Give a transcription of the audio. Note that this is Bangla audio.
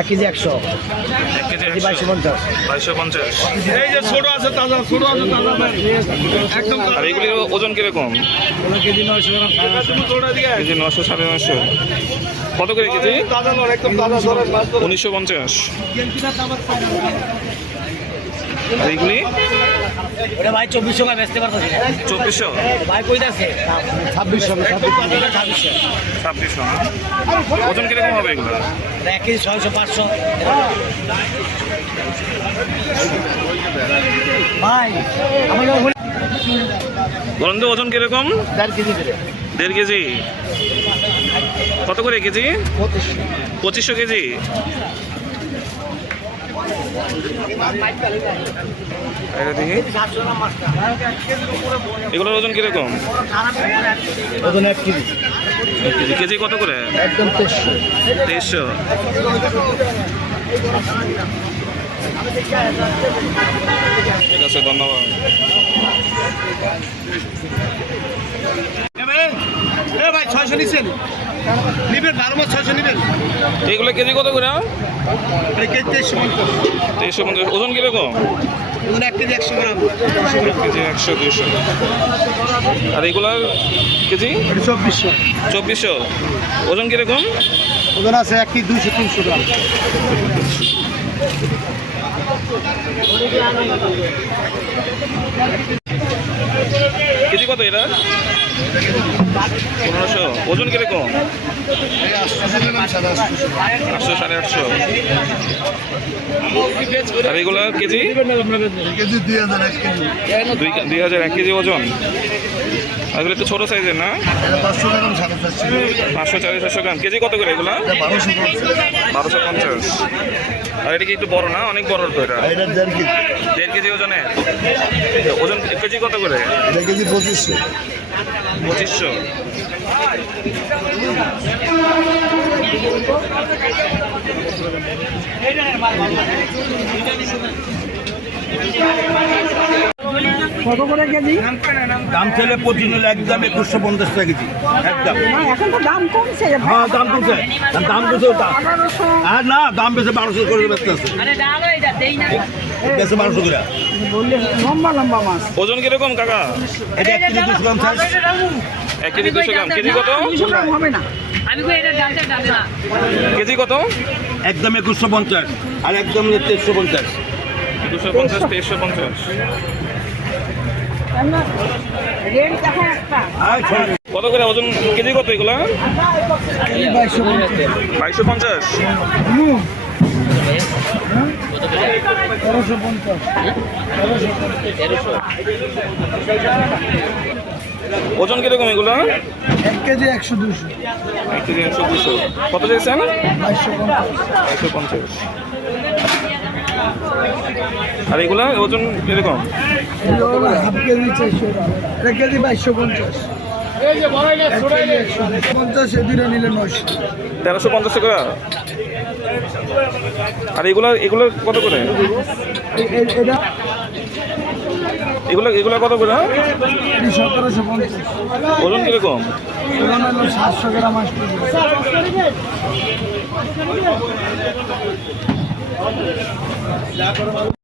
এক কেজি একশো। এক কেজি বাইশশো পঞ্চাশ। বাইশশো পঞ্চাশ। এই যে ছোট আছে তাজা ছোট আছে তাজা একদম আর এগুলির ওজন কীরকম? পনেরো কেজি দিকে কেজি নশো সাড়ে নশো কত করে কেজি? তাজা নয় একদম তাজা ধরে মাছ উনিশশো পঞ্চাশ। আর এগুলি? ওটা ভাই চব্বিশশো টাকা বেচতে পারতেছি না চব্বিশশো ভাই কইতাছে ছাব্বিশশো ছাব্বিশশো ছাব্বিশশো ওজন কীরকম হবে এগুলো? এক কেজি ছয়শো পাঁচশো। ভাই বলুন তো ওজন কীরকম? দেড় কেজি দেড় কেজি। কত করে কেজি? পঁচিশশো কেজি? এগুলোর ওজন কীরকম? ওজন এক কেজি। এক কেজি। কেজি কত করে? একদম তেইশশো। তেইশশো। ঠিক আছে ধন্যবাদ। ভাই ছয়শো নিচ্ছেন? নিবেন বারো মাস ছয়শো নিবেন। এগুলো কেজি কত করে? কেজি তেইশশো পঞ্চাশ। তেইশশো পঞ্চাশ। ওজন কীরকম ওজন এক কেজি একশো গ্রাম। এক কেজি একশো দুশো আর এগুলার কেজি? চব্বিশশো। চব্বিশশো। ওজন কীরকম ওজন আছে এক কেজি দুইশো তিনশো গ্রাম। কেজি কত এটা? পনেরোশো। ওজন কীরকম? আটশো সাড়ে আটশো। আর এগুলা কেজি? দুই হাজার এক কেজি ওজন। এগুলো একটু ছোটো সাইজের, না? পাঁচশো চারি চারশো গ্রাম। কেজি কত করে এগুলা? বারোশো পঞ্চাশ। আর এটা কি একটু বড়, না? অনেক বড় তো এটা? দেড় কেজি ওজনে ওজন কেজি কত করে? দেড় কেজি পঁচিশশো। পঁচিশশো। দাম ছেলে পঁচিশ হলে একদম একুশশো পঞ্চাশ টাকা কেজি একদম। না এখন তো দাম কমছে। হ্যাঁ দাম কমছে। দাম কমছে আর না দাম বেশি বারোশো করে ব্যস্ত আছে। বেশি বারোশো করে। লম্বা লম্বা মাছ। ওজন কীরকম কাকা? এটা এক কেজি দুশো গ্রাম সাইজ এক কেজি দুশো গ্রাম কেজি কত? দুইশো গ্রাম হবে না। আমি কই এটা ডালটা ডালে না। কেজি কত? একদম একুশশো পঞ্চাশ। আর একদম তেইশশো পঞ্চাশ। দুশো পঞ্চাশ তেইশশো পঞ্চাশ রেট দেখো একটা আর ছয় কত করে ওজন? কেজি কত এগুলা? বাইশশো পঞ্চাশ। ওজন কীরকম এগুলা? এক কেজি একশো দুশো এক কেজি একশো দুশো কত চাইছেন বাইশশো পঞ্চাশ। একশো পঞ্চাশ। আর এগুলা ওজন কীরকম হাফ কেজি চারশো এক কেজি বাইশশো পঞ্চাশ তেরোশো পঞ্চাশ টাকা আর এগুলা, এগুলো কত করে? এগুলো এগুলো কত করে? ওজন কীরকম? সাতশো গ্রাম আসবে